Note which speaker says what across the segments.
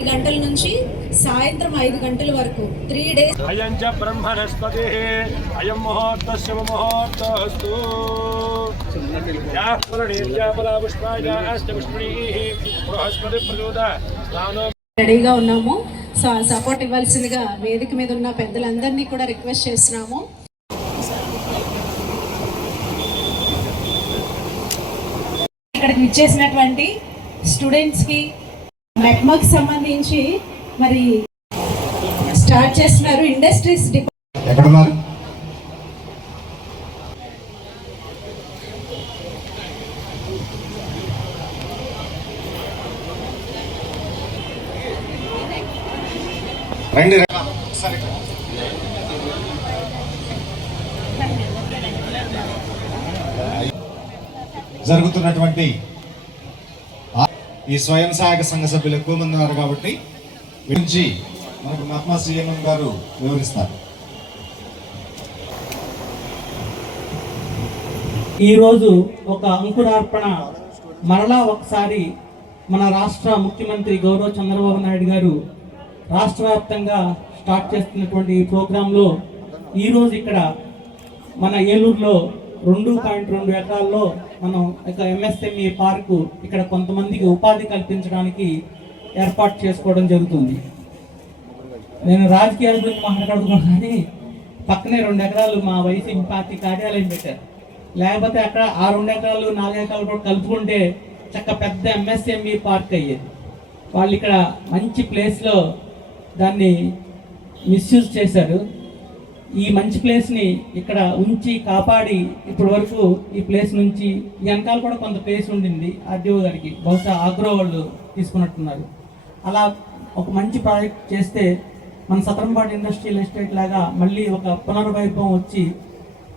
Speaker 1: గంటల నుంచి సాయంత్రం ఐదు గంటల వరకు త్రీ డేస్
Speaker 2: అయం చ బ్రహ్మణస్పతి అయం ముహూర్త శుభ ముహూర్తస్తు.
Speaker 1: రెడీగా ఉన్నాము. సో సపోర్ట్ ఇవ్వాల్సిందిగా వేదిక మీద ఉన్న పెద్దలందరినీ కూడా రిక్వెస్ట్ చేస్తున్నాము. ఇక్కడికి ఇచ్చేసినటువంటి స్టూడెంట్స్కి మెక్మక్ సంబంధించి మరి స్టార్ట్ చేస్తున్నారు ఇండస్ట్రీస్ డిపార్ట్మెంట్
Speaker 3: రండి. జరుగుతున్నటువంటి ఈ స్వయం సహాయక సంఘ సభ్యులు ఎక్కువ మంది ఉన్నారు కాబట్టి గురించి మనకు మహాత్మా శ్రీఎం గారు వివరిస్తారు.
Speaker 4: ఈరోజు ఒక అంకురార్పణ మరలా ఒకసారి మన రాష్ట్ర ముఖ్యమంత్రి గౌరవ్ చంద్రబాబు నాయుడు గారు రాష్ట్ర వ్యాప్తంగా స్టార్ట్ చేస్తున్నటువంటి ఈ ప్రోగ్రాంలో ఈరోజు ఇక్కడ మన ఏలూరులో రెండు పాయింట్ రెండు ఎకరాల్లో మనం ఒక ఎంఎస్ఎంఈ పార్కు ఇక్కడ కొంతమందికి ఉపాధి కల్పించడానికి ఏర్పాటు చేసుకోవడం జరుగుతుంది. నేను రాజకీయాల గురించి మాట్లాడుతున్నాను కానీ పక్కనే రెండు ఎకరాలు మా వైసీపీ పార్టీ కార్యాలయం పెట్టారు. లేకపోతే అక్కడ ఆ రెండు ఎకరాలు నాలుగు ఎకరాలు కూడా కలుపుకుంటే చక్క పెద్ద ఎంఎస్ఎంఈ పార్క్ అయ్యేది. వాళ్ళు ఇక్కడ మంచి ప్లేస్లో దాన్ని మిస్యూజ్ చేశారు. ఈ మంచి ప్లేస్ని ఇక్కడ ఉంచి కాపాడి ఇప్పటి వరకు ఈ ప్లేస్ నుంచి ఈ వెనకాల కూడా కొంత ప్లేస్ ఉండింది ఆర్డీఓ గారికి. బహుశా ఆగ్రో వాళ్ళు తీసుకున్నట్టున్నారు. అలా ఒక మంచి ప్రాజెక్ట్ చేస్తే మన సతరంపాటి ఇండస్ట్రియల్ ఎస్టేట్ లాగా మళ్ళీ ఒక పునర్వైభవం వచ్చి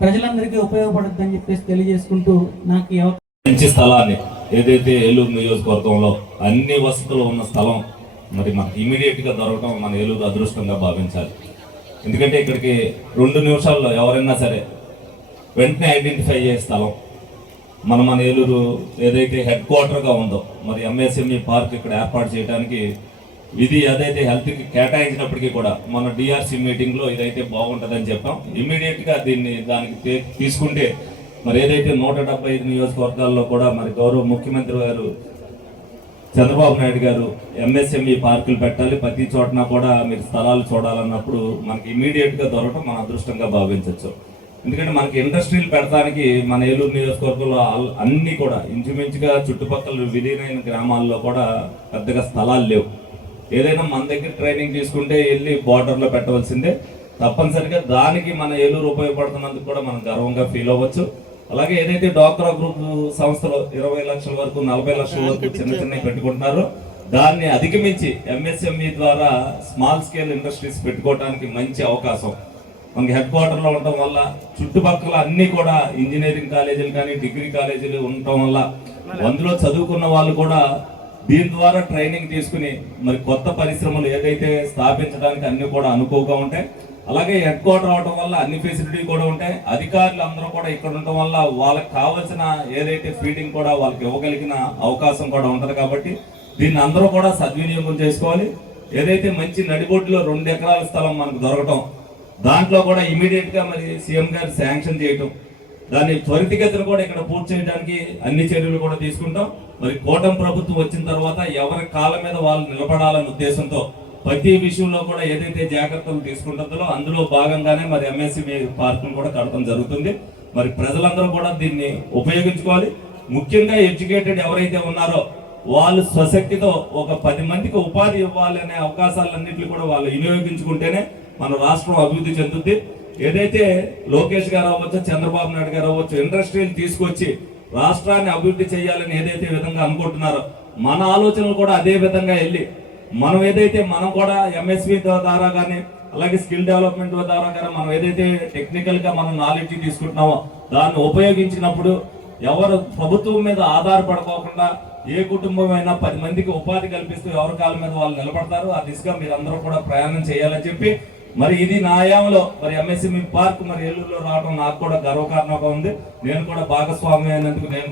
Speaker 4: ప్రజలందరికీ ఉపయోగపడుతుందని చెప్పేసి తెలియజేసుకుంటూ నాకు
Speaker 5: మంచి స్థలాన్ని ఏదైతే ఏలూరు నియోజకవర్గంలో అన్ని వసతులు ఉన్న స్థలం మరి మనకి ఇమీడియట్గా దొరకడం మన ఏలూరు అదృష్టంగా భావించాలి. ఎందుకంటే ఇక్కడికి రెండు నిమిషాల్లో ఎవరైనా సరే వెంటనే ఐడెంటిఫై అయ్యే స్థలం. మన మన ఏలూరు ఏదైతే హెడ్ క్వార్టర్గా ఉందో మరి ఎంఎస్ఎంఈ పార్క్ ఇక్కడ ఏర్పాటు చేయడానికి ఇది ఏదైతే హెల్త్కి కేటాయించినప్పటికీ కూడా మన డిఆర్సీ మీటింగ్లో ఇదైతే బాగుంటుందని చెప్పాం. ఇమ్మీడియట్గా దీన్ని దానికి తీసుకుంటే మరి ఏదైతే నూట డెబ్బై ఐదు నియోజకవర్గాల్లో కూడా మరి గౌరవ ముఖ్యమంత్రి గారు చంద్రబాబు నాయుడు గారు ఎంఎస్ఎంఈ పార్కులు పెట్టాలి. ప్రతి చోటన కూడా మీరు స్థలాలు చూడాలన్నప్పుడు మనకి ఇమీడియట్గా దొరకడం మన అదృష్టంగా భావించవచ్చు. ఎందుకంటే మనకి ఇండస్ట్రీలు పెడతానికి మన ఏలూరు నియోజకవర్గంలో అన్నీ కూడా ఇంచుమించుగా చుట్టుపక్కల విలీనైన గ్రామాల్లో కూడా పెద్దగా స్థలాలు లేవు. ఏదైనా మన దగ్గర ట్రైనింగ్ తీసుకుంటే వెళ్ళి బార్డర్లో పెట్టవలసిందే. తప్పనిసరిగా దానికి మన ఏలూరు ఉపయోగపడుతున్నందుకు కూడా మనం గర్వంగా ఫీల్ అవ్వచ్చు. అలాగే ఏదైతే డాక్రా గ్రూప్ సంస్థలు ఇరవై లక్షల వరకు నలభై లక్షల వరకు చిన్న చిన్నవి పెట్టుకుంటున్నారో దాన్ని అధిగమించి ఎంఎస్ఎంఈ ద్వారా స్మాల్ స్కేల్ ఇండస్ట్రీస్ పెట్టుకోవడానికి మంచి అవకాశం. మనకి హెడ్ క్వార్టర్లో ఉండటం వల్ల చుట్టుపక్కల అన్ని కూడా ఇంజనీరింగ్ కాలేజీలు కానీ డిగ్రీ కాలేజీలు ఉండటం వల్ల అందులో చదువుకున్న వాళ్ళు కూడా దీని ద్వారా ట్రైనింగ్ తీసుకుని మరి కొత్త పరిశ్రమలు ఏదైతే స్థాపించడానికి అన్ని కూడా అనుకువగా ఉంటాయి. అలాగే హెడ్ క్వార్టర్ అవడం వల్ల అన్ని ఫెసిలిటీ కూడా ఉంటాయి. అధికారులు అందరూ కూడా ఇక్కడ ఉండటం వల్ల వాళ్ళకి కావాల్సిన ఏదైతే ఫీడింగ్ కూడా వాళ్ళకి ఇవ్వగలిగిన అవకాశం కూడా ఉంటుంది కాబట్టి దీన్ని అందరూ కూడా సద్వినియోగం చేసుకోవాలి. ఏదైతే మంచి నడిబొడ్డులో రెండు ఎకరాల స్థలం మనకు దొరకటం దాంట్లో కూడా ఇమీడియట్గా మరి సీఎం గారు శాంక్షన్ చేయటం దాన్ని త్వరితగతిన కూడా ఇక్కడ పూర్తి చేయడానికి అన్ని చర్యలు కూడా తీసుకుంటాం. మరి కూటమి ప్రభుత్వం వచ్చిన తర్వాత ఎవరి కాళ్ళ మీద వాళ్ళు నిలబడాలనే ఉద్దేశంతో ప్రతి విషయంలో కూడా ఏదైతే జాగ్రత్తలు తీసుకుంటుందో అందులో భాగంగానే మరి ఎంఎస్సీ పార్కులు కూడా కడటం జరుగుతుంది. మరి ప్రజలందరూ కూడా దీన్ని ఉపయోగించుకోవాలి. ముఖ్యంగా ఎడ్యుకేటెడ్ ఎవరైతే ఉన్నారో వాళ్ళు స్వశక్తితో ఒక పది మందికి ఉపాధి ఇవ్వాలనే అవకాశాలన్నింటినీ కూడా వాళ్ళు వినియోగించుకుంటేనే మన రాష్ట్రం అభివృద్ధి చెందుద్ది. ఏదైతే లోకేష్ గారు అవ్వచ్చు చంద్రబాబు నాయుడు గారు అవ్వచ్చు ఇండస్ట్రీలు తీసుకొచ్చి రాష్ట్రాన్ని అభివృద్ధి చేయాలని ఏదైతే విధంగా అనుకుంటున్నారో మన ఆలోచనలు కూడా అదే విధంగా వెళ్ళి మనం ఏదైతే మనం కూడా ఎంఎస్వి ద్వారా కానీ అలాగే స్కిల్ డెవలప్మెంట్ ద్వారా కానీ మనం ఏదైతే టెక్నికల్గా మనం నాలెడ్జ్ తీసుకుంటున్నామో దాన్ని ఉపయోగించినప్పుడు ఎవరు ప్రభుత్వం మీద ఆధారపడుకోకుండా ఏ కుటుంబం అయినా పది మందికి ఉపాధి కల్పిస్తూ ఎవరి కాళ్ళ మీద వాళ్ళు నిలబడతారు ఆ దిశగా మీరు అందరూ కూడా ప్రయాణం చేయాలని చెప్పి మరి ఇది నా ఆయాంలో మరి ఎంఎస్ఎంఈ పార్క్ మరి ఏలూరులో రావడం నాకు కూడా గర్వకారణంగా ఉంది. నేను కూడా భాగస్వామి అయినందుకు నేను